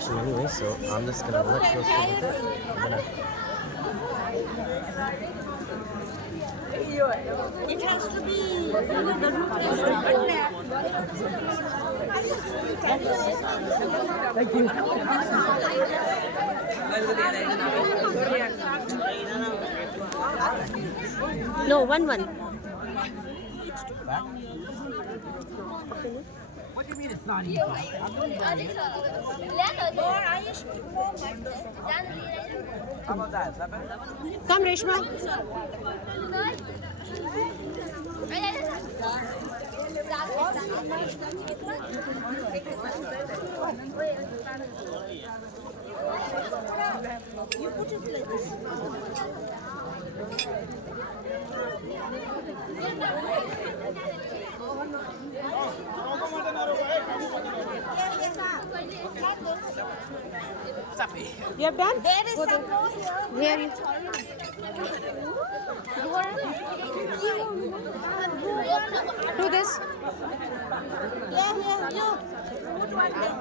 option anyway, so I'm just gonna let you go with it. I'm gonna. It has to be, the root has to be. Thank you. No, one. What do you mean it's not easy? How about that? Is that better? Come, Reshma. You put it like this. You have done? There is some more here. Here. Do this. Yeah, you. Put one there.